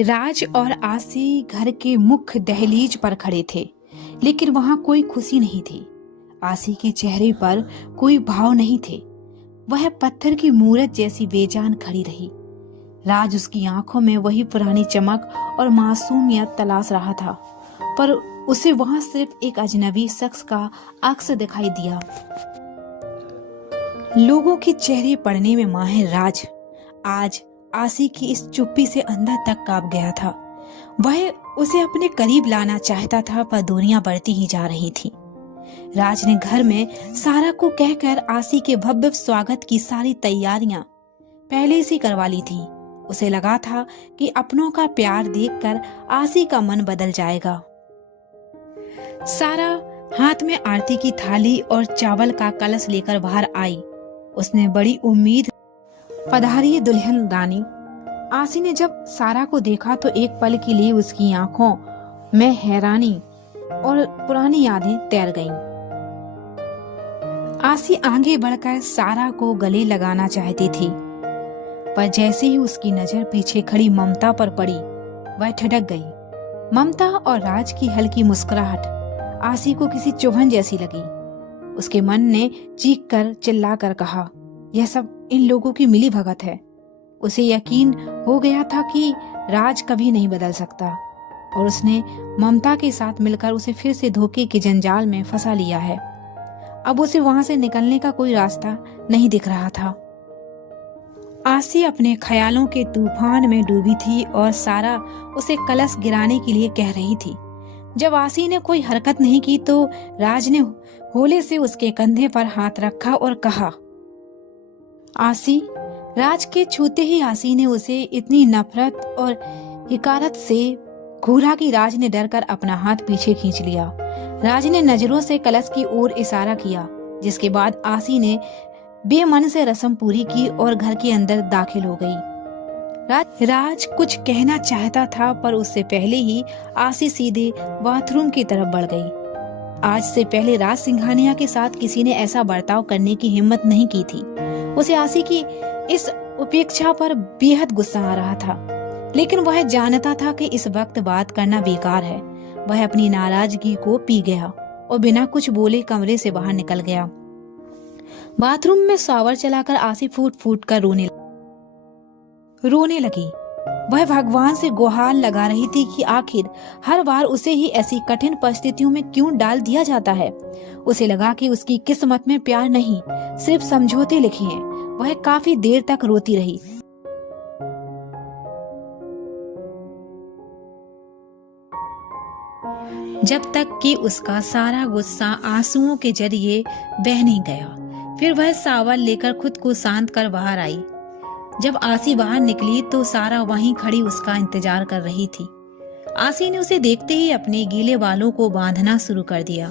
राज और आसी घर के मुख्य दहलीज पर खड़े थे, लेकिन वहां कोई खुशी नहीं थी। आसी के चेहरे पर कोई भाव नहीं थे। वह पत्थर की मूरत जैसी बेजान खड़ी रही। राज उसकी आंखों में वही पुरानी चमक और मासूमियत तलाश रहा था, पर उसे वहां सिर्फ एक अजनबी शख्स का अक्स दिखाई दिया। लोगों के चेहरे पढ़ने में माहिर राज आज आसी की इस चुप्पी से अंदर तक कांप गया था। वह उसे अपने करीब लाना चाहता था, पर दूरियां बढ़ती ही जा रही थी। राज ने घर में सारा को कहकर आसी के भव्य स्वागत की सारी तैयारियां पहले से करवा ली थी। उसे लगा था कि अपनों का प्यार देखकर आसी का मन बदल जाएगा। सारा हाथ में आरती की थाली और चावल का कलश लेकर बाहर आई। उसने बड़ी उम्मीद पधारिए दुल्हन रानी। आसी ने जब सारा को देखा तो एक पल के लिए उसकी आंखों में हैरानी और पुरानी यादें तैर गईं। आसी आगे बढ़कर सारा को गले लगाना चाहती थी, पर जैसे ही उसकी नजर पीछे खड़ी ममता पर पड़ी, वह ठिठक गई। ममता और राज की हल्की मुस्कुराहट आसी को किसी चुभन जैसी लगी। उसके मन ने चीख कर चिल्ला कर कहा, यह सब इन लोगों की मिली भगत है। उसे यकीन हो गया था कि राज कभी नहीं बदल सकता, और उसने ममता के साथ मिलकर उसे फिर से धोखे के जंजाल में फंसा लिया है। अब उसे वहां से निकलने का कोई रास्ता नहीं दिख रहा था। आसी अपने ख्यालों के तूफान में डूबी थी और सारा उसे कलश गिराने के लिए कह रही थी। जब आसी ने कोई हरकत नहीं की तो राज ने होले से उसके कंधे पर हाथ रखा और कहा, आसी। राज के छूते ही आसी ने उसे इतनी नफरत और हिकारत से घूरा कि राज ने डरकर अपना हाथ पीछे खींच लिया। राज ने नजरों से कलश की ओर इशारा किया, जिसके बाद आसी ने बेमन से रस्म पूरी की और घर के अंदर दाखिल हो गई। राज कुछ कहना चाहता था, पर उससे पहले ही आसी सीधे बाथरूम की तरफ बढ़ गई। आज से पहले राज सिंघानिया के साथ किसी ने ऐसा बर्ताव करने की हिम्मत नहीं की थी। उसे आसी की इस उपेक्षा पर बेहद गुस्सा आ रहा था, लेकिन वह जानता था कि इस वक्त बात करना बेकार है। वह अपनी नाराजगी को पी गया और बिना कुछ बोले कमरे से बाहर निकल गया। बाथरूम में शावर चलाकर आसी फूट फूट कर रोने लगी। वह भगवान से गुहार लगा रही थी कि आखिर हर बार उसे ही ऐसी कठिन परिस्थितियों में क्यों डाल दिया जाता है। उसे लगा कि उसकी किस्मत में प्यार नहीं, सिर्फ समझौते लिखे हैं। वह काफी देर तक रोती रही। जब तक कि उसका सारा गुस्सा आंसुओं के जरिए बह नहीं गया। फिर वह शावर लेकर खुद को शांत कर बाहर आई। जब आसी बाहर निकली तो सारा वहीं खड़ी उसका इंतजार कर रही थी। आसी ने उसे देखते ही अपने गीले बालों को बांधना शुरू कर दिया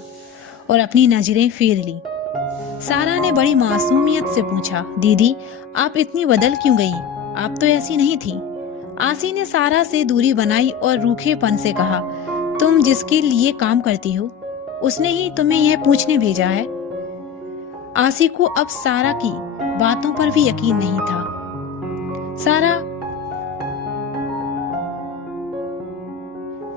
और अपनी नजरें फेर ली। सारा ने बड़ी मासूमियत से पूछा, दीदी आप इतनी बदल क्यों गई? आप तो ऐसी नहीं थी। आसी ने सारा से दूरी बनाई और रूखेपन से कहा, तुम जिसके लिए काम करती हो उसने ही तुम्हें यह पूछने भेजा है। आसी को अब सारा की बातों पर भी यकीन नहीं था। सारा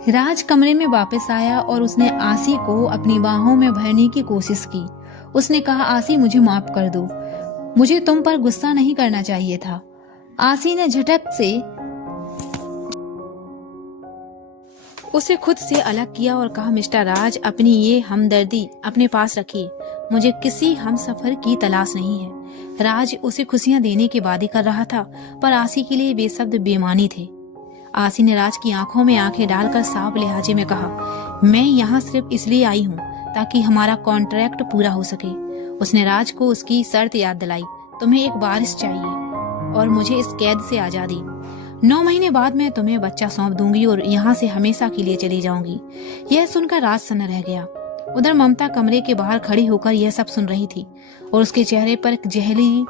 राज कमरे में वापस आया और उसने आसी को अपनी बाहों में भरने की कोशिश की। उसने कहा, आसी मुझे माफ कर दो, मुझे तुम पर गुस्सा नहीं करना चाहिए था। आसी ने झटक से उसे खुद से अलग किया और कहा, मिस्टर राज अपनी ये हमदर्दी अपने पास रखिए, मुझे किसी हमसफर की तलाश नहीं है। राज उसे खुशियां देने के वादे कर रहा था, पर आसी के लिए बेशब्द बेमानी थे। आसी ने राज की आंखों में आंखें डालकर साफ लहजे में कहा, मैं यहाँ सिर्फ इसलिए आई हूँ ताकि हमारा कॉन्ट्रैक्ट पूरा हो सके। उसने राज को उसकी शर्त याद दिलाई, तुम्हें एक वारिस चाहिए और मुझे इस कैद से आजादी। 9 महीने बाद मैं तुम्हें बच्चा सौंप दूंगी और यहाँ से हमेशा के लिए चली जाऊंगी। यह सुनकर राज सन्न रह गया। उधर ममता कमरे के बाहर खड़ी होकर यह सब सुन रही थी और उसके चेहरे पर एक जहरी